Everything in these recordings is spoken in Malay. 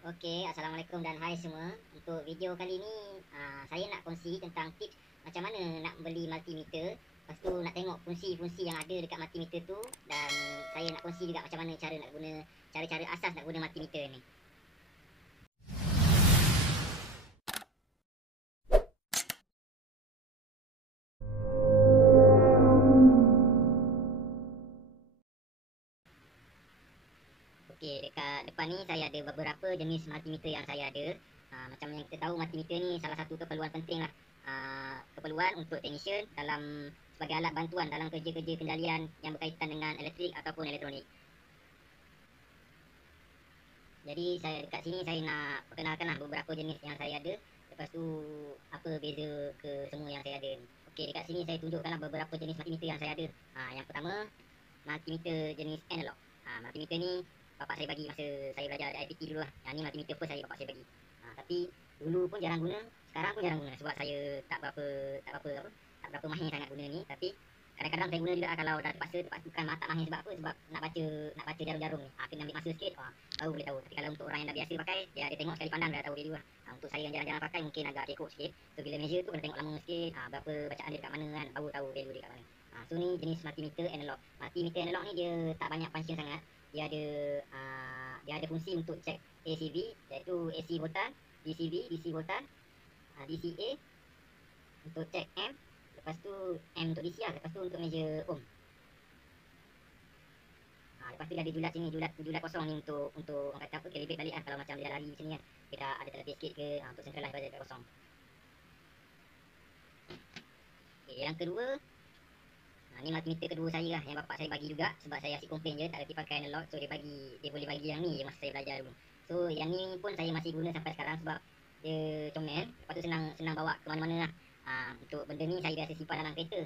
Okey, Assalamualaikum dan hai semua. Untuk video kali ni, saya nak kongsi tentang tips macam mana nak beli multimeter. Lepas tu nak tengok fungsi-fungsi yang ada dekat multimeter tu dan saya nak kongsi juga macam mana cara nak guna, cara-cara asas nak guna multimeter ni. Okey, dekat depan ni saya ada beberapa jenis multimeter yang saya ada. Macam yang kita tahu multimeter ni salah satu keperluan penting lah. Keperluan untuk technician dalam sebagai alat bantuan dalam kerja-kerja kendalian yang berkaitan dengan elektrik ataupun elektronik. Jadi saya dekat sini saya nak perkenalkanlah beberapa jenis yang saya ada. Lepas tu apa beza ke semua yang saya ada ni. Okey, dekat sini saya tunjukkanlah beberapa jenis multimeter yang saya ada. Yang pertama, multimeter jenis analog. Multimeter ni bapak saya bagi masa saya belajar di IPT dulu lah. Yang ni multimeter first bapak saya bagi. Tapi dulu pun jarang guna, sekarang pun jarang guna sebab saya tak berapa mahir sangat guna ni. Tapi kadang-kadang saya guna juga kalau dah terpaksa bukan tak mahir sebab apa? Sebab nak baca jarum-jarum ni. Kena ambil masa sikit, baru boleh tahu. Tapi kalau untuk orang yang dah biasa pakai, dia tengok sekali pandang dah tahu dia dulu lah. Untuk saya yang jarang-jarang pakai mungkin agak kekok sikit. So bila measure tu kena tengok lama sikit, berapa bacaan dia dekat mana kan, baru tahu value dia kat mana. So ni jenis multimeter analog. Multimeter analog ni dia tak banyak function sangat. Dia ada fungsi untuk cek ACV, iaitu AC voltan, DC voltan, DCA untuk cek M, lepas tu M untuk DC lah, lepas tu untuk measure ohm. Lepas tu dia ada julat sini, julat kosong ni untuk orang kata apa, calibrate balik kan, kalau macam dia lari macam ni kan, dia dah ada terlebih sikit ke, untuk centralize pada julat kosong. Okay, yang kedua, ni multimeter kedua saya lah, yang bapak saya bagi juga, sebab saya asyik komplain je, tak reti pakai analog, so dia boleh bagi yang ni je masa saya belajar dulu. So yang ni pun saya masih guna sampai sekarang sebab dia comel, lepas tu senang bawa ke mana-mana lah. Untuk benda ni saya biasa simpan dalam kereta.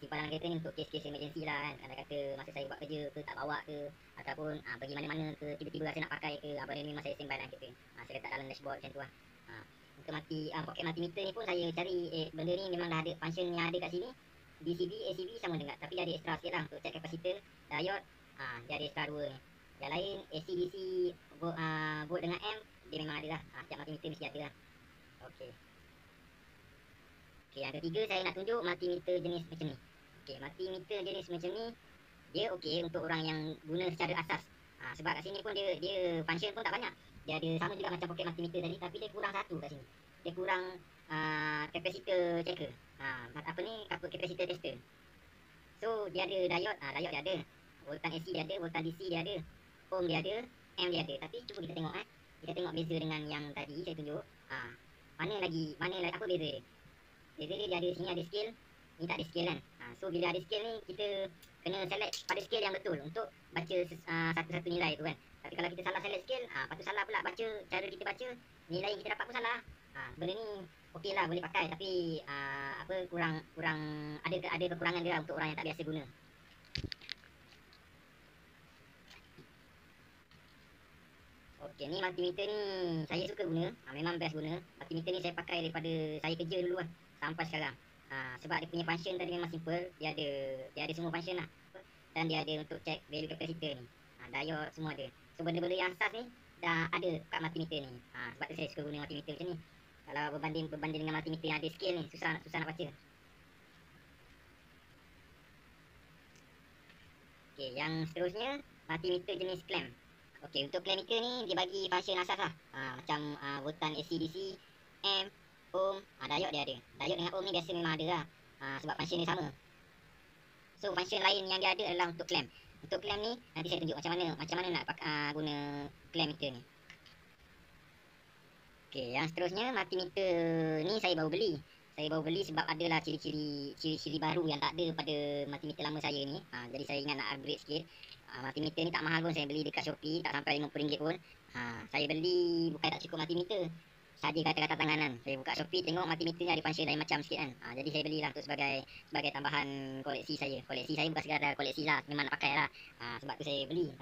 Simpan dalam kereta ni untuk kes-kes emergency lah kan. Ada kata masa saya buat kerja ke, tak bawa ke, ataupun pergi mana-mana ke, tiba-tiba rasa nak pakai ke, benda ni memang saya simpan dalam kereta. Saya letak dalam dashboard macam tu lah. Untuk pocket multimeter ni pun saya cari, benda ni memang dah ada function yang ada kat sini. DCB, ACB sama juga, tapi dia ada extra sikit lah untuk check kapasitor, diode. Dia ada extra dua ni. Yang lain AC, DC, volt dengan M, dia memang ada lah. Setiap multimeter mesti ada lah. Okey. Okey, yang ketiga saya nak tunjuk multimeter jenis macam ni. Okey, multimeter jenis macam ni dia okey untuk orang yang guna secara asas. Sebab kat sini pun dia function pun tak banyak. Dia ada sama juga macam pocket multimeter tadi, tapi dia kurang satu kat sini. Dia kurang capacitor checker. Apa ni, capacitor tester. So dia ada diode, diode dia ada. Voltan AC dia ada, voltan DC dia ada. Ohm dia ada, M dia ada. Tapi cuba kita tengok Kita tengok beza dengan yang tadi saya tunjuk. Mana lagi apa beza dia? Beza dia ada sini ada scale, ni tak ada scale kan. So bila ada scale ni kita kena select pada scale yang betul untuk baca satu-satu nilai tu kan. Tapi kalau kita salah select scale, lepas tu salah pula baca, cara kita baca, nilai yang kita dapat pun salah. Benda ni okey lah, boleh pakai, tapi kurang ada kekurangan dia lah untuk orang yang tak biasa guna. Okey, ni multimeter ni saya suka guna, memang best guna. Multimeter ni saya pakai daripada saya kerja dulu lah sampai sekarang. Sebab dia punya function tadi memang simple, dia ada semua function lah. Dan dia ada untuk check value capacitor ni. Diode semua ada. So benda-benda yang asas ni dah ada kat multimeter ni. Sebab tu saya suka guna multimeter macam ni. Kalau berbanding dengan multimeter yang ada scale ni, susah nak baca. Okey, yang seterusnya multimeter jenis clamp. Okey, untuk clamp meter ni dia bagi function asas lah. Macam voltan AC DC, M, ohm, diode dia ada. Diode dengan ohm ni biasa memang ada lah. Sebab function dia sama. So function lain yang dia ada adalah untuk clamp. Untuk clamp ni nanti saya tunjuk macam mana nak guna clamp meter ni. Okey, yang seterusnya multimeter ni saya baru beli sebab adalah ciri-ciri baru yang tak ada pada multimeter lama saya ni. Jadi saya ingat nak upgrade sikit. Multimeter ni tak mahal pun, saya beli dekat Shopee, tak sampai RM50 pun. Saya beli bukan tak cukup multimeter, saja kata-kata tanganan. Saya buka Shopee tengok multimeter ni ada function lain macam sikit kan. Jadi saya belilah untuk sebagai tambahan koleksi saya. Koleksi saya bukan sekadar koleksi lah, memang nak pakai lah. Sebab tu saya beli.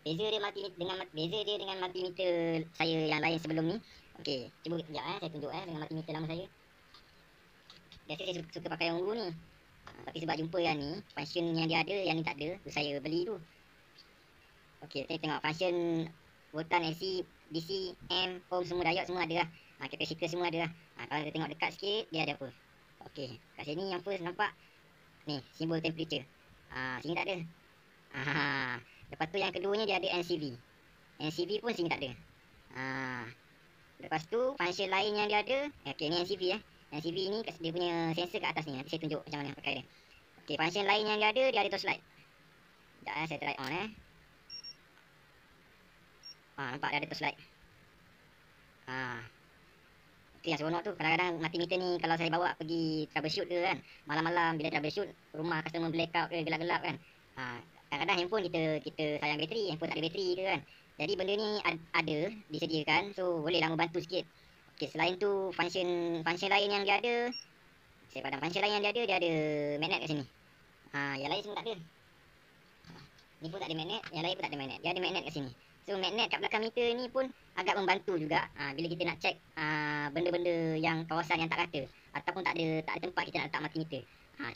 Beza dia dengan multimeter saya yang lain sebelum ni. Okey, cuba kejap saya tunjuk dengan multimeter lama saya. Biasa saya suka pakai yang ungu ni. Tapi sebab jumpa yang ni, function yang dia ada, yang ni tak ada, tu saya beli tu. Okey, saya tengok function voltan AC DC, M, ohm semua, diode semua ada lah. Kapasitor semua ada lah. Kalau kita tengok dekat sikit, dia ada apa? Okey, kat sini yang first nampak ni, simbol temperature. Sini tak ada. Lepas tu yang keduanya dia ada NCV. NCV pun sini tak ada. Lepas tu function lain yang dia ada, okey ni NCV NCV ni dia punya sensor kat atas ni. Nanti saya tunjuk macam mana pakai dia. Okey, function lain yang dia ada torchlight. Sekejap saya try on nampak dia ada torchlight. Itu yang seronok tu. Kadang-kadang multimeter ni kalau saya bawa pergi troubleshoot ke kan, malam-malam bila troubleshoot, rumah customer blackout ke, gelap-gelap kan. Kadang-kadang handphone kita sayang bateri, handphone tak ada bateri ke kan. Jadi benda ni ada disediakan, so bolehlah membantu sikit. Okey, selain tu function lain yang dia ada, saya padam function lain yang dia ada magnet kat sini. Yang lain semua tak ada. Ni pun tak ada magnet, yang lain pun tak ada magnet. Dia ada magnet kat sini. So magnet kat belakang meter ni pun agak membantu juga bila kita nak check benda-benda yang kawasan yang tak rata ataupun tak ada tempat kita nak letak multimeter.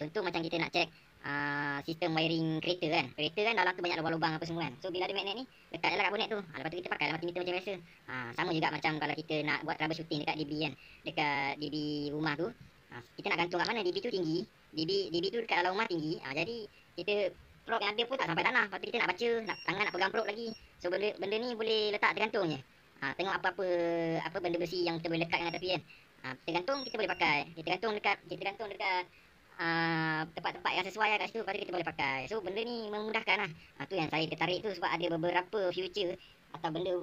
Contoh macam kita nak check sistem wiring kereta kan. Kereta kan dalam tu banyak lubang-lubang apa semua kan. So bila ada magnet ni, letak je lah kat bonet tu. Lepas tu kita pakai lah multimeter macam biasa. Sama juga macam kalau kita nak buat troubleshooting dekat DB kan. Dekat DB rumah tu, kita nak gantung kat mana. DB tu tinggi, DB tu dekat dalam rumah tinggi. Jadi kita probe yang ada pun tak sampai tanah. Lepas tu kita nak baca, tangan nak pegang probe lagi. So benda ni boleh letak tergantung je. Tengok apa benda besi yang kita boleh lekat dengan tepi kan. Tergantung kita boleh pakai. Kita gantung dekat tempat-tempat yang sesuai kat situ, lepas tu kita boleh pakai. So benda ni memudahkan lah. Tu yang saya tertarik tu, sebab ada beberapa future atau benda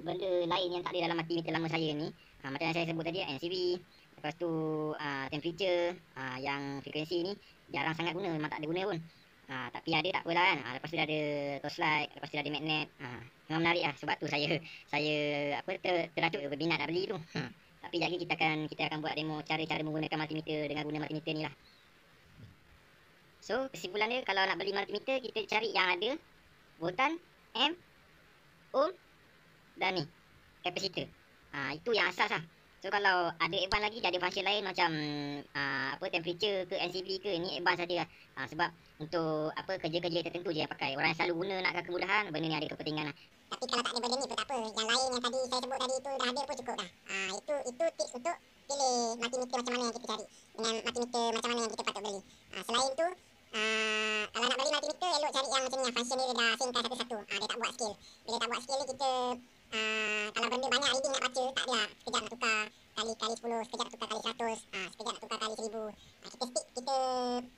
lain yang tak ada dalam multimeter lama saya ni. Macam yang saya sebut tadi, NCV. Lepas tu temperature, yang frekuensi ni jarang sangat guna, memang tak ada guna pun. Tapi ada tak apalah kan. Lepas tu ada torchlight, lepas tu ada magnet. Memang menarik lah. Sebab tu saya teracut berminat nak beli tu. Tapi lagi kita akan buat demo cara-cara menggunakan multimeter dengan guna multimeter ni lah. So kesimpulan dia, kalau nak beli multimeter, kita cari yang ada voltan, amp, ohm dan ni kapasitor. Itu yang asas lah. So kalau ada advance lagi, dia ada function lain macam temperature ke NCV ke, ni advance saja lah. Sebab untuk kerja-kerja tertentu je yang pakai. Orang yang selalu guna nakkan kemudahan, benda ni ada kepentingan lah. Tapi kalau tak ada benda ni pun tak apa. Yang lain yang tadi saya sebut tadi tu dah ada pun cukup dah. Itu tips untuk pilih multimeter macam mana yang kita cari, dengan multimeter macam mana yang kita patut beli. Selain tu, kalau nak beli multimeter, elok cari yang macam ni, yang function dia dah singkat satu-satu. Dia tak buat scale. Bila tak buat scale ni, kita kalau benda banyak reading nak baca, tak adalah. Sekejap nak tukar kali 10, sekejap nak tukar kali 100, sekejap nak tukar kali 1000. Kita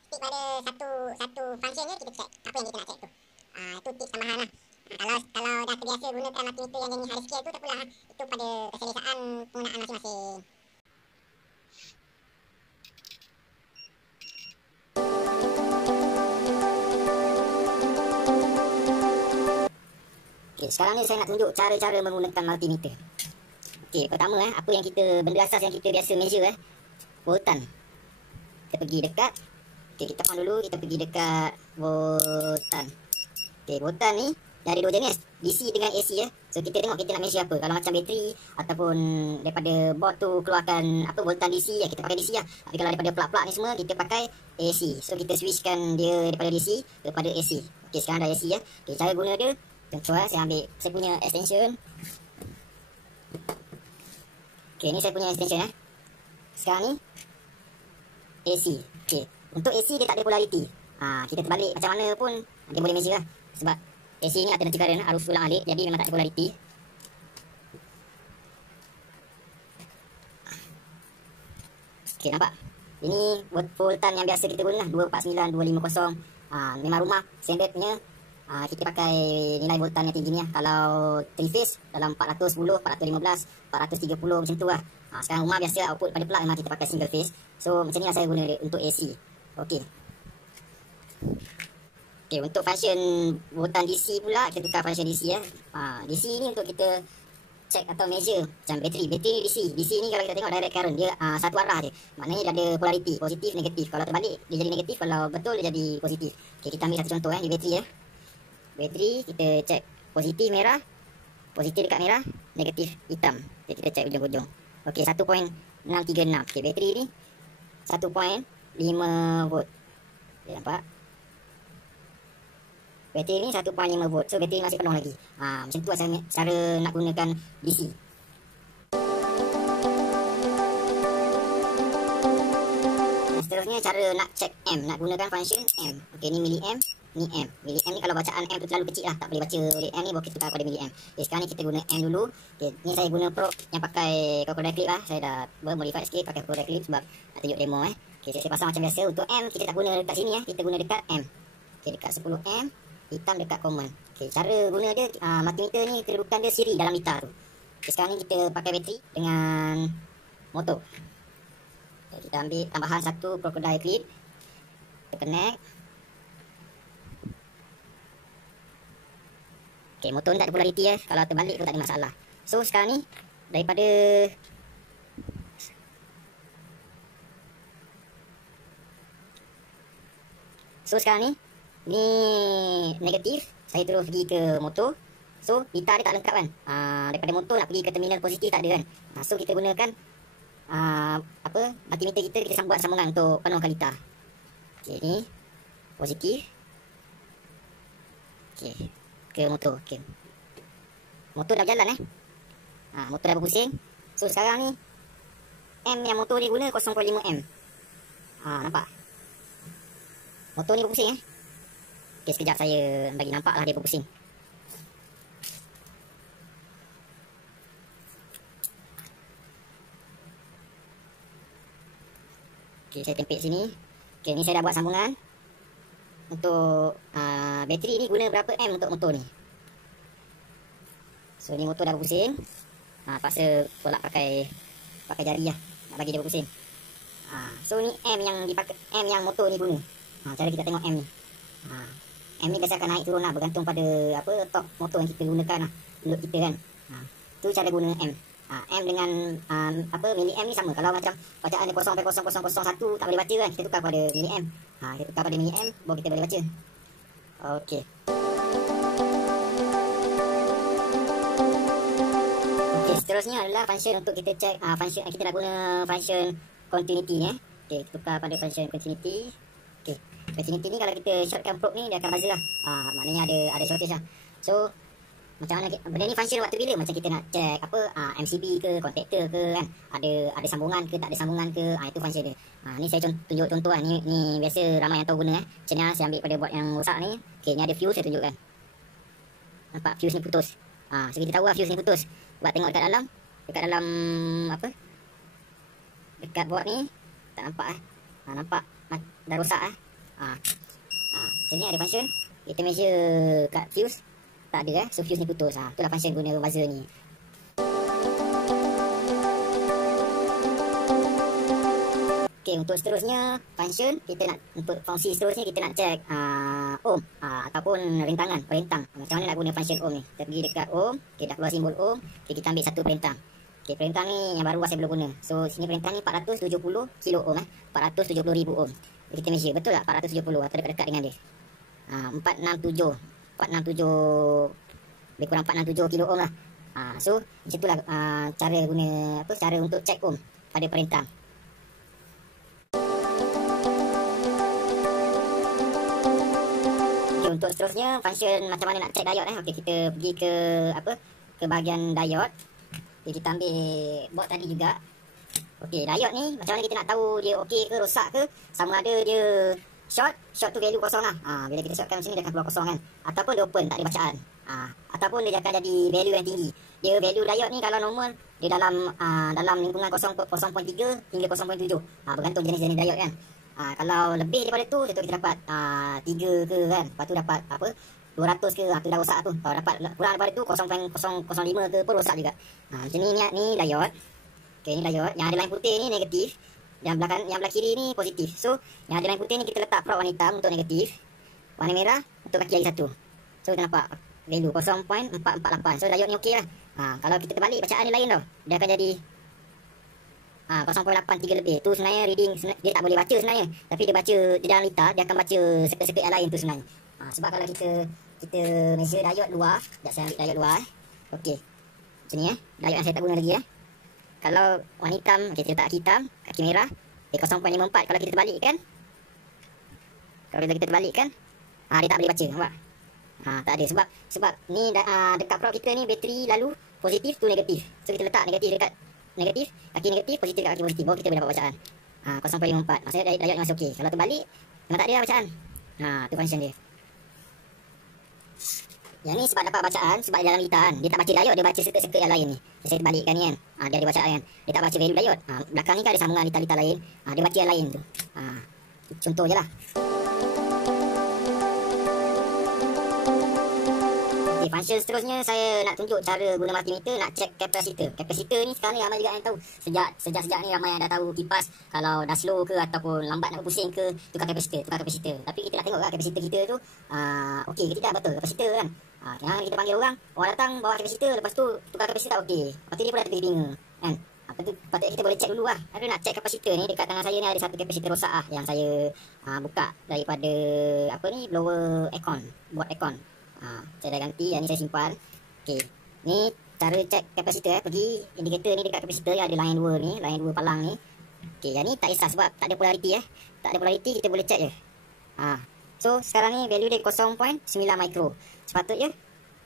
stick pada satu function je, kita check apa yang kita nak check tu. Itu tips tambahan lah. Kalau dah terbiasa gunakan multimeter yang jenis high scale tu, tak apalah. Itu pada keselesaan penggunaan masing-masing. Okay, sekarang ni saya nak tunjuk cara-cara menggunakan multimeter. Okay, pertama apa yang benda asas yang kita biasa measure voltan. Kita pergi dekat. Okay, kita on dulu, kita pergi dekat voltan. Okay, voltan ni dia ada dua jenis, DC dengan AC So kita tengok kita nak measure apa. Kalau macam bateri ataupun daripada board tu keluarkan voltan DC, kita pakai DC lah. Tapi kalau daripada plug-plug ni semua, kita pakai AC. So kita switchkan dia daripada DC kepada AC. Okay, sekarang dah AC Okay, cara guna dia, contoh saya ambil saya punya extension. Okay, ni saya punya extension Sekarang ni AC. Okay, untuk AC dia tak ada polarity. Kita terbalik macam mana pun dia boleh measure lah. Sebab AC ni alternative current, arus ulang alik, jadi memang tak ada polarity. Okay, nampak? Ini voltan yang biasa kita guna lah, 249, 250. Memang rumah standard punya. Kita pakai nilai voltan yang tinggi ni lah. Kalau 3 phase dalam 410, 415, 430 macam tu lah. Sekarang rumah biasa output pada plug memang kita pakai single phase. So macam ni lah saya guna dia untuk AC. Okay, untuk function voltan DC pula, kita tukar function DC DC ni untuk kita check atau measure macam bateri. Bateri ni DC ni kalau kita tengok direct current, dia satu arah je. Maknanya dia ada polarity, positif, negatif. Kalau terbalik dia jadi negatif, kalau betul dia jadi positif. Okay, kita ambil satu contoh di bateri Bateri kita check positif merah, positif dekat merah, negatif hitam. Okay, kita check ujung-ujung. Okay, 1.636. Okay, bateri ni 1.5 volt. Okay, nampak? Bateri ni 1.5 volt. So bateri masih penuh lagi. Macam tu lah cara nak gunakan DC. seterusnya cara nak check M, nak gunakan function M. Okey, ni milliamp, ni M. Milliamp ni kalau bacaan M tu terlalu kecil lah, tak boleh baca rate M ni, boleh kita tukar pada milliamp. Okey, sekarang ni kita guna M dulu. Okey, ni saya guna probe yang pakai crocodile clip lah. Saya dah modify sikit pakai crocodile clip sebab nak tunjuk demo Okey, saya pasang macam biasa. Untuk M kita tak guna dekat sini kita guna dekat M. Okey, dekat 10M, hitam dekat common. Okey, cara guna dia multimeter ni kedudukan dia siri dalam meter tu. Okey, sekarang ni kita pakai bateri dengan motor. Okay, kita ambil tambahan satu crocodile clip. Kita connect. Okay, motor ni tak ada polariti kalau terbalik pun tak ada masalah. So sekarang ni daripada sekarang ni negatif, saya terus pergi ke motor. So pita dia tak lengkap kan. Daripada motor nak pergi ke terminal positif tak ada kan. So kita gunakan multimeter kita buat sambungan untuk penuhkan lita. Okey, ni positif. Okey, ke motor. Okey, motor dah berjalan motor dah berpusing. So sekarang ni M yang motor ni guna 0.5M. Nampak motor ni berpusing Okey, sekejap saya bagi nampak lah dia berpusing. Okey, saya tempel sini. Okey, ni saya dah buat sambungan. Untuk bateri ni guna berapa M untuk motor ni. So ni motor dah berpusing. Paksa tolak pakai jari lah nak bagi dia berpusing. So ni M yang dipakai, M yang motor ni guna. Cara kita tengok M ni. M ni biasa akan naik turun lah, bergantung pada top motor yang kita gunakan load kita kan. Tu cara guna M. M dengan milliamp ni sama. Kalau macam bacaan dia 0.0001 tak boleh baca kan, kita tukar pada milliamp. Kita tukar pada milliamp baru kita boleh baca. Okey. Okey, seterusnya adalah function untuk kita check function kita nak guna function continuity Okey, kita tukar pada function continuity. Okey, continuity ni kalau kita shortkan probe ni dia akan buzzer lah. Maknanya ada shortage lah. So macam mana benda ni function waktu bila macam kita nak check MCB ke contactor ke kan, ada sambungan ke tak ada sambungan ke, itu function dia. Ni saya tunjuk contoh lah. Ni biasa ramai yang tahu guna Macamnya saya ambil pada board yang rosak ni. Okey, ni ada fuse saya tunjukkan. Nampak fuse ni putus. So kita tahu lah fuse ni putus. Buat tengok dekat dalam dekat board ni tak nampak nampak dah rosak sini ada function. Kita measure kat fuse tak ada so fuse ni putus. Itulah function guna buzzer ni. Okey, untuk seterusnya function kita nak, untuk fungsi seterusnya kita nak check ohm ataupun rintangan, perintang. Macam mana nak guna function ohm ni? Kita pergi dekat ohm. Okey, dah keluar simbol ohm. Okey, kita ambil satu perintang. Okey, perintang ni yang baru saya belum guna. So sini perintang ni 470 kilo ohm 470,000 ohm. Jadi, kita measure betul tak 470 atau dekat-dekat dengan dia? 467 lebih kurang 467 kilo ohm lah. So macam itulah cara guna cara untuk check ohm pada perintang. Okay, untuk seterusnya function macam mana nak check diode Okey, kita pergi ke ke bahagian diode. Okay, kita ambil board tadi juga. Okey, diode ni macam mana kita nak tahu dia okey ke rosak ke, sama ada dia short tu value kosong lah. Bila kita shortkan macam ni dia akan keluar kosong kan, ataupun dia open tak ada bacaan. Ataupun dia akan jadi value yang tinggi. Dia value diode ni kalau normal dia dalam lingkungan 0.3 hingga 0.7. Bergantung jenis-jenis diode kan. Kalau lebih daripada tu kita dapat 3 ke kan, lepas tu dapat 200 ke, tu dah rosak tu. Kalau dapat kurang daripada tu 0.005 ke pun rosak juga. Macam ni diode. Okey, ni diode yang ada line putih ni negatif. Yang belah kiri ni positif. So yang ada line putih ni kita letak probe warna hitam untuk negatif, warna merah untuk kaki lagi satu. So kita nampak value 0.448. So diode ni okey lah. Kalau kita terbalik bacaan dia lain tau, dia akan jadi 0.83 lebih. Tu sebenarnya reading dia tak boleh baca sebenarnya, tapi dia baca di dalam lita dia akan baca seket-seket yang lain tu sebenarnya. Sebab kalau kita measure diode luar, sekejap saya ambil diode luar. Okey, macam ni diode yang saya tak guna lagi Kalau warna hitam, kita letak kaki hitam, kaki merah, 0.54. Kalau kita terbalikkan, dia tak boleh baca, nampak? Tak ada sebab ni dekat probe kita ni bateri lalu positif tu negatif. So kita letak negatif dekat negatif, kaki negatif, positif dekat kaki positif, baru kita boleh dapat bacaan. 0.54. Maksudnya diode masih okey. Kalau terbalik memang tak ada bacaan. Tu function dia. Yang ni sebab dapat bacaan, sebab dalam gitar kan, dia tak baca diode, dia baca sirkuit-sirkuit yang lain ni. Saya terbalikkan ni kan. Dia ada bacaan kan. Dia tak baca value diode. Belakang ni kan ada sambungan gitar-gitar lain. Dia baca yang lain tu. Contoh je lah. Okay, function seterusnya saya nak tunjuk cara guna multimeter nak check kapasitor. Kapasitor ni sekarang ni ramai juga yang tahu. Sejak ni ramai yang dah tahu kipas kalau dah slow ke ataupun lambat nak berpusing ke, tukar kapasitor. Tapi kita nak tengok lah kapasitor kita tu okey ke tidak, betul kapasitor kan. Jangan kita panggil orang datang bawa kapasitor, lepas tu tukar kapasitor tak okey. Lepas tu dia pun dah terbingung kan. Patut kita boleh check dulu lah. Ada nak check kapasitor ni, dekat tangan saya ni ada satu kapasitor rosak yang saya buka daripada blower aircon, buat aircon. Saya dah ganti, yang ni saya simpan. Okey, ni cara check kapasitor pergi indikator ni dekat kapasitor yang ada line 2 ni, line 2 palang ni. Okey, yang ni tak kisah sebab tak ada polariti tak ada polariti, kita boleh check je. So sekarang ni value dia 0.9 micro. Sepatutnya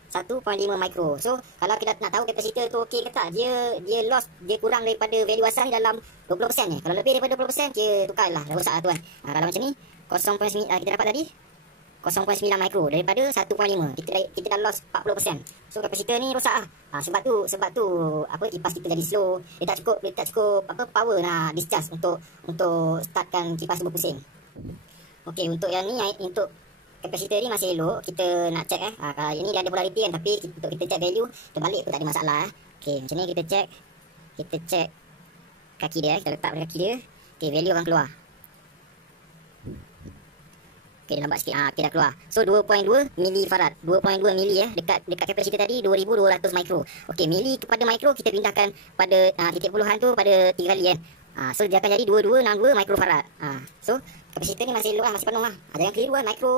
1.5 micro. So kalau kita nak tahu kapasitor tu okey ke tak, dia loss, dia kurang daripada value asal ni dalam 20% ni. Kalau lebih daripada 20% kita tukarlah, dah rosak lah tuan. Kalau macam ni 0.9 kita dapat tadi 0.9 micro daripada 1.5. Kita dah lost 40%. So kapasitor ni rosak lah. Sebab tu kipas kita jadi slow. Dia tak cukup power nak discharge untuk startkan kipas tu berpusing. Okey, untuk yang ni, untuk kapasitor ni masih elok. Kita nak check kalau ini dia ada polariti kan, tapi untuk kita check value terbalik pun tak ada masalah. Okey, macam ni kita check kaki dia, kita letak pada kaki dia. Okey, value akan keluar. Okay, lambat sikit. Okay, dah keluar. So 2.2 milifarad. 2.2 mili dekat kapasitor tadi 2200 micro. Okey, mili kepada micro kita pindahkan pada titik puluhan tu pada 3 kali kan. So dia akan jadi 2262 microfarad. So kapasitor ni masih elok lah, masih penuh lah. Jangan keliru kan, micro,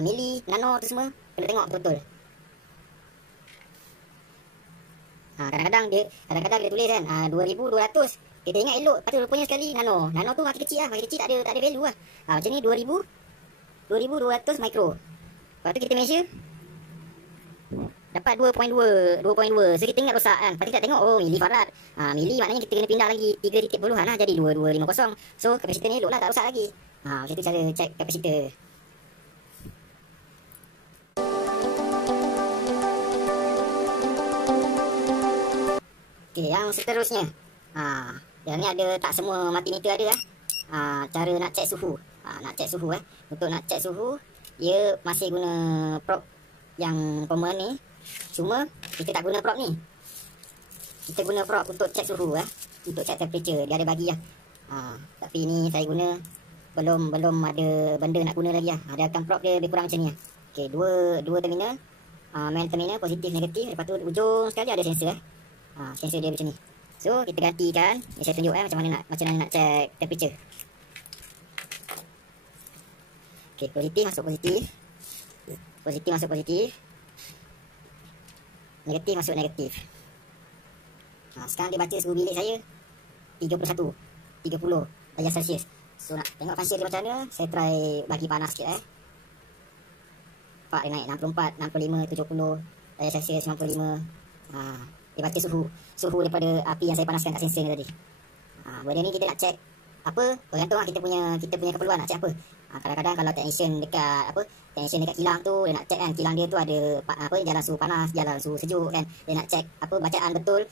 mili, nano tu semua kena tengok betul-betul. Kadang-kadang dia tulis kan 2200. Kita ingat elok, lepas tu rupanya sekali nano. Nano tu makin kecil lah, tak ada value lah. Macam ni 2200 micro. Lepas tu kita measure dapat 2.2. So kita ingat rosak kan. Lepas tu kita tengok milifarad. Mili maknanya kita kena pindah lagi 3 titik puluhan lah, jadi 2250. So kapasitor ni elok lah, tak rosak lagi. Macam tu cara check kapasitor. Okay, yang seterusnya yang ni ada, tak semua multimeter ada cara nak check suhu. Untuk nak check suhu, dia masih guna probe yang common ni. Cuma kita tak guna probe ni. Kita guna probe untuk check suhu untuk check temperature. Dia ada bagi lah. Tapi ni saya guna belum ada benda nak guna lagi lah. Dia akan probe dia lebih kurang macam ni. Okey, dua terminal. Main terminal positif negatif. Lepas tu ujung sekali ada sensor sensor dia macam ni. So kita gantikan. Ni saya tunjuk macam mana nak check temperature. Okey, positif masuk positif. Positif masuk positif. Negatif masuk negatif. Sekarang dia baca suhu bilik saya 30 darjah Celsius. So nak tengok function dia macam mana, saya try bagi panas sikit Nampak dia naik 64, 65, 70 darjah Celsius, 95. Dia baca suhu daripada api yang saya panaskan kat sensor ni tadi. Benda ni kita nak check bergantung kita punya keperluan nak check apa. Kadang-kadang kalau technician dekat kilang tu, dia nak check kan, kilang dia tu ada jalan suhu panas, jalan suhu sejuk kan. Dia nak check bacaan betul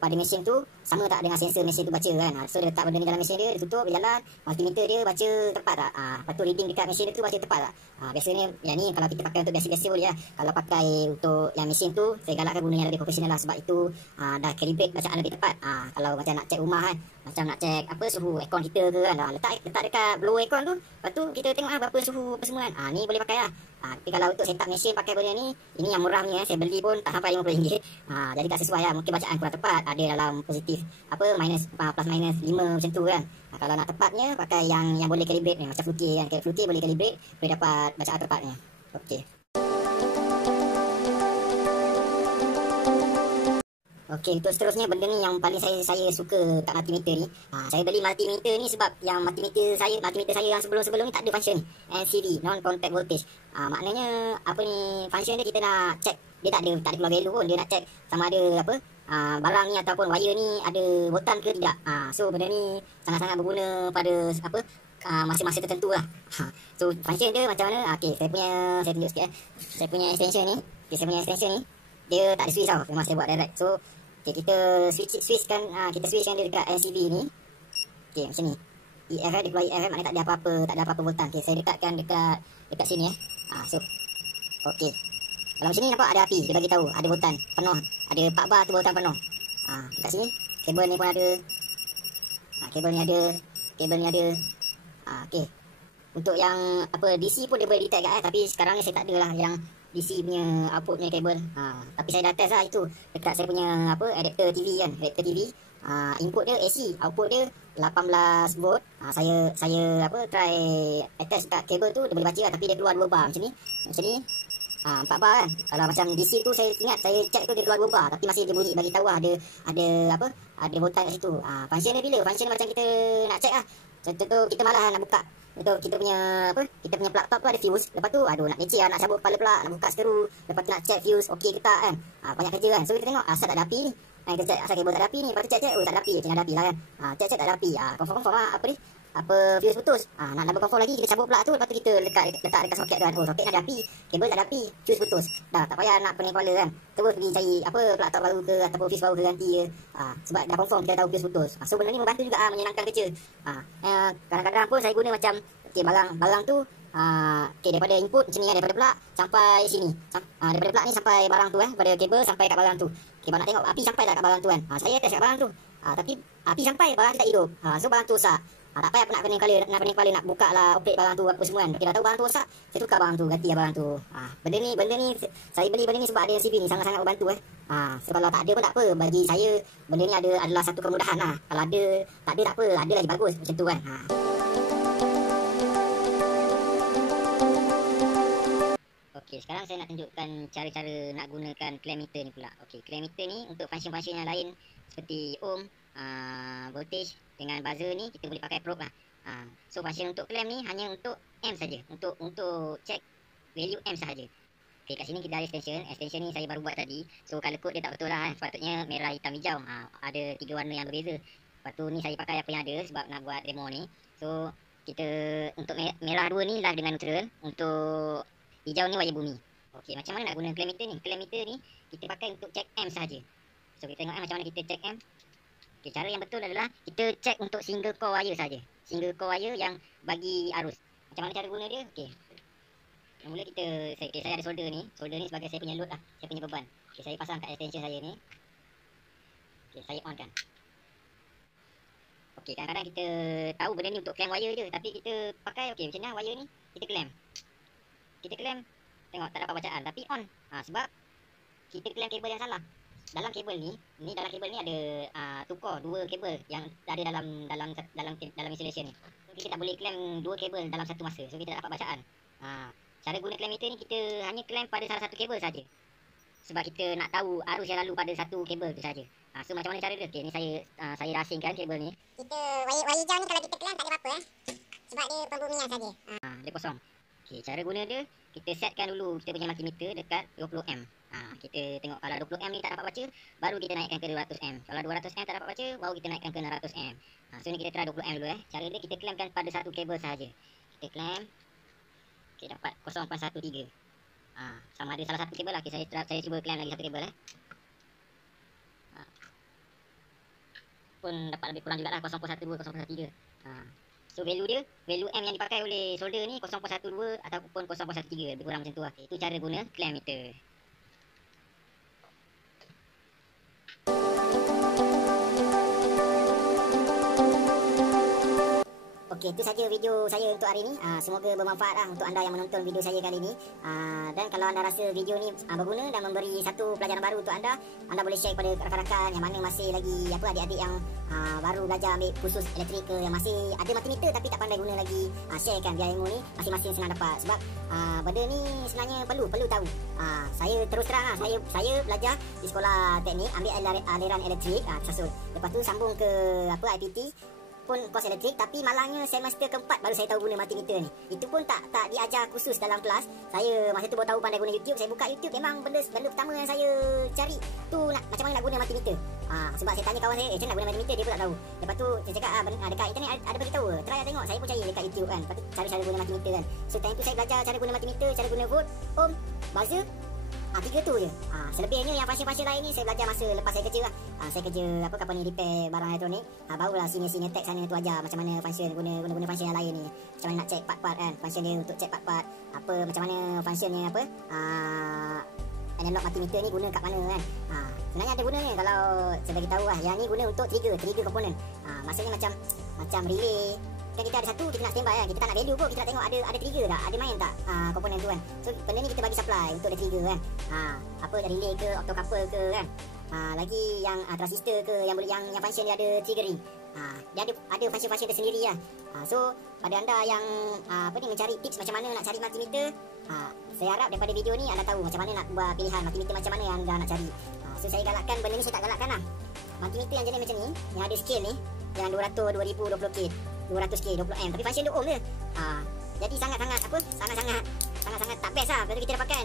pada mesin tu sama tak dengan sensor mesin tu baca kan. So dia letak benda ni dalam mesin dia tutup, dia jalan, multimeter dia baca tepat tak. Lepas tu reading dekat mesin dia tu baca tepat tak. Biasanya yang ni kalau kita pakai untuk biasa-biasa boleh lah. Kalau pakai untuk yang mesin tu, saya galakkan guna yang lebih profesional lah, sebab itu dah calibrate bacaan lebih tepat. Kalau macam nak check rumah kan, macam nak check suhu aircon kita ke kan, letak dekat blower aircon tu, lepas tu kita tengok berapa suhu apa semua kan. Ni boleh pakai lah. Tapi kalau untuk setup mesin pakai benda ni, ini yang murah ni saya beli pun tak sampai RM50. Jadi tak sesuai lah, mungkin bacaan kurang tepat, ada dalam positif minus plus minus 5 macam tu kan. Kalau nak tepatnya pakai yang boleh calibrate ni, macam Fluke kan. Fluke boleh calibrate, boleh dapat bacaan tepatnya. Okey. Okey, untuk seterusnya benda ni yang paling saya suka kat multimeter ni. Saya beli multimeter ni sebab yang multimeter saya yang sebelum-sebelum ni tak ada function ni. NCV, non contact voltage. Maknanya function dia kita nak check, dia tak ada keluar value pun, dia nak check sama ada barang ni ataupun wire ni ada botan ke tidak. So benda ni sangat-sangat berguna pada masa-masa tertentu lah. So function dia macam mana? Okey, saya tunjuk sikit Saya punya extension ni, dia tak ada switch tau. Memang saya buat direct. So kita switchkan dia dekat LCB ni. Okey, macam ni. EF dia keluar EF, maknanya tak ada apa-apa botan. Okey, saya dekatkan dekat sini So okey. Dalam sini nampak ada api, dia bagi tahu ada botan penuh. Ada 4 bar tu botan penuh. Dekat sini kabel ni pun ada. Kabel ni ada. Okey. Untuk yang DC pun dia boleh detect kat tapi sekarang ni saya tak ada lah yang DC punya output punya kabel. Tapi saya dah test lah itu dekat saya punya adapter TV kan, adapter TV. Input dia AC, output dia 18 volt. Saya try attach kat kabel tu, dia boleh baca lah tapi dia keluar 2 bar macam ni. 4 bar kan. Kalau macam DC tu saya ingat saya check tu dia keluar 2 bar tapi masih dia bunyi bagi tahu lah ada botan kat situ. Function dia bila? Function dia macam kita nak check lah. Contoh kita malas nak buka. Betul, kita punya plug top tu ada fuse. Lepas tu nak leceh nak cabut kepala plug, nak buka skru. Lepas tu nak check fuse okey ke tak kan. Banyak kerja kan. So kita tengok asal tak ada api ni. Kita check asal kabel tak ada api ni. Lepas tu check tak ada api, kena ada api lah kan. Check tak ada api. Confirm lah fuse putus. Nak double confirm lagi, kita cabut plug tu, lepas tu kita letak dekat soket tu kan. Soket ada api, kabel tak ada api, fuse putus. Dah tak payah nak pening kepala kan. Terus pergi cari plug top baru ke ataupun fuse baru ke ganti ke. Sebab dah confirm kita tahu fuse putus. So benda ni membantu juga menyenangkan kerja. Kadang-kadang pun saya guna macam barang tu daripada input macam ni daripada plug sampai sini. Daripada plug ni sampai barang tu daripada kabel sampai kat barang tu. Okey, nak tengok api sampai tak kat barang tu kan. Saya test kat barang tu. Tapi api sampai barang tu tak hidup. So barang tu rosak. Tak payah nak pening kepala nak buka lah operate barang tu apa semua kan. Kita dah tahu barang tu rosak, saya tukar barang tu, ganti barang tu. Benda ni saya beli benda ni sebab ada LCB ni sangat-sangat membantu So kalau tak ada pun tak apa, bagi saya benda ni adalah satu kemudahan lah. Kalau ada, tak ada tak apa, ada lagi bagus macam tu kan. Okey, sekarang saya nak tunjukkan cara-cara nak gunakan clamp meter ni pula. Okey, clamp meter ni untuk function-function yang lain seperti ohm, voltage dengan buzzer ni kita boleh pakai probe lah. So function untuk clamp ni hanya untuk amp saja, untuk check value amp sahaja. Okey, kat sini kita ada extension ni saya baru buat tadi. So color code dia tak betul lah sepatutnya merah, hitam, hijau. Ada 3 warna yang berbeza. Lepas tu ni saya pakai apa yang ada sebab nak buat demo ni. So kita untuk merah 2 ni live dengan neutral, untuk hijau ni wayar bumi. Okey, macam mana nak guna clamp meter ni? Clamp meter ni kita pakai untuk check amp sahaja. So kita tengok macam mana kita check amp. Okey, cara yang betul adalah kita check untuk single core wire saja. Single core wire yang bagi arus. Macam mana cara guna dia? Okey. Yang mula saya ada solder ni. Solder ni sebagai saya punya load lah, saya punya beban. Okey, saya pasang kat extension saya ni. Okey, saya on kan. Okey, kadang-kadang kita tahu benda ni untuk clamp wire je, tapi kita pakai okey macam ni wire ni kita clamp. Tengok tak dapat bacaan tapi on. Sebab kita clamp kabel yang salah. Dalam kabel ni ada tukar 2 kabel yang ada dalam insulation ni. So kita tak boleh clamp 2 kabel dalam satu masa. So kita tak dapat bacaan. Cara guna clamp meter ni kita hanya clamp pada salah satu kabel saja. Sebab kita nak tahu arus yang lalu pada satu kabel tu saja. So macam mana cara dia? Okey, ni saya dah asingkan kabel ni. Kita wire hijau ni kalau kita clamp tak ada apa-apa sebab dia pembumian saja. Dia kosong. Okey, cara guna dia kita setkan dulu kita punya multimeter dekat 20 amp. Kita tengok kalau 20 amp ni tak dapat baca, baru kita naikkan ke 200 amp. Kalau 200 amp tak dapat baca, baru kita naikkan ke 600 amp. So ni kita try 20 amp dulu Cara dia kita clampkan pada satu kabel sahaja. Kita clamp. Okey, dapat 0.13. Sama ada salah satu kabel lah. Okay, saya cuba clamp lagi satu kabel pun dapat lebih kurang jugalah 0.12, 0.13. So value M yang dipakai oleh solder ni 0.12 ataupun 0.13, lebih kurang macam tu lah. Itu cara guna clamp meter. Okey, itu saja video saya untuk hari ini. Semoga bermanfaat lah untuk anda yang menonton video saya kali ini. Dan kalau anda rasa video ni berguna dan memberi satu pelajaran baru untuk anda boleh share kepada rakan-rakan yang mana masih lagi adik-adik yang baru belajar ambil kursus elektrik ke, yang masih ada multimeter tapi tak pandai guna lagi. Sharekan biar ilmu ni masing-masing senang dapat. Sebab benda ni sebenarnya perlu tahu. Saya terus terang saya belajar di sekolah teknik, ambil aliran elektrik, tersasul. Lepas tu sambung ke IPT. pun kos elektrik, tapi malangnya semester keempat baru saya tahu guna multimeter ni. Itu pun tak diajar khusus dalam kelas. Saya masa tu baru tahu pandai guna YouTube. Saya buka YouTube, memang benda pertama yang saya cari tu macam mana nak guna multimeter. Sebab saya tanya kawan saya, macam mana nak guna multimeter, dia pun tak tahu. Lepas tu saya cakap dekat internet ada bagi tahu. Try tengok. Saya pun cari dekat YouTube kan. Lepas tu cara guna multimeter kan. So time tu saya belajar cara guna multimeter, cara guna volt, ohm, buzzer. 3 tu je. Selebihnya yang function-function lain ni saya belajar masa lepas saya kerja lah. Saya kerja company repair barang elektronik. Barulah senior tech sana tu ajar macam mana function guna function yang lain ni. Macam mana nak check part-part kan. Function dia untuk check part-part. Macam mana functionnya analog multimeter ni guna kat mana kan. Sebenarnya ada gunanya kalau saya bagi tahu lah. Yang ni guna untuk trigger komponen. Maksudnya macam relay. Kan kita ada satu, kita nak standby kan. Kita tak nak value pun, kita nak tengok ada trigger tak, ada main tak komponen tu kan. So benda ni kita bagi supply untuk ada trigger kan. Relay ke, optocouple ke kan. Lagi yang transistor ke, yang boleh yang function dia ada triggering. Dia ada function-function tersendiri lah. So pada anda yang mencari tips macam mana nak cari multimeter, saya harap daripada video ni anda tahu macam mana nak buat pilihan multimeter macam mana yang anda nak cari. So saya galakkan benda ni, saya tak galakkan lah. Multimeter yang jenis macam ni, yang ada scale ni, yang 200, 2000, 20K, 200K, 20M, tapi function dia ohm je. Jadi sangat-sangat tak best lah. Lepas tu kita dah pakai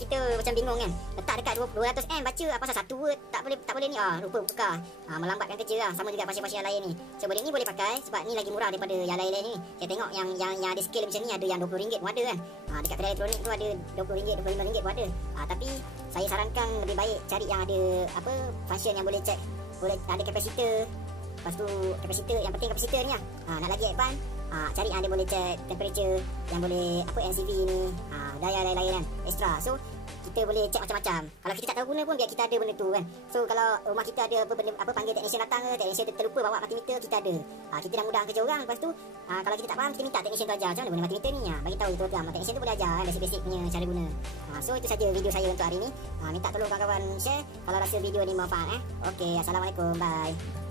kita macam bingung kan. Letak dekat 200M baca pasal satu word tak boleh ni. Rupa tukar. Melambatkan kerja lah. Sama juga function-function yang lain ni. So benda ni boleh pakai sebab ni lagi murah daripada yang lain-lain ni. Saya tengok yang ada scale macam ni ada yang RM20 pun ada kan. Dekat kedai elektronik tu ada RM20, RM25 pun ada. Tapi saya sarankan lebih baik cari yang ada function yang boleh check, boleh ada kapasitor. Lepas tu kapasitor, yang penting kapasitor ni lah. Nak lagi advance, cari yang dia boleh check temperature, yang boleh NCV ni, daya lain-lain kan, extra. So kita boleh check macam-macam. Kalau kita tak tahu guna pun biar kita ada benda tu kan. So kalau rumah kita ada panggil technician datang ke, technician terlupa bawa multimeter, kita ada. Kita dah mudahkan kerja orang. Lepas tu kalau kita tak faham, kita minta technician tu ajar macam mana guna multimeter ni. Bagi tahu itu kan. Technician tu boleh ajar basic-basic punya cara guna. So itu saja video saya untuk hari ni. Minta tolong kawan-kawan share kalau rasa video ni manfaat. Okey, assalamualaikum, bye.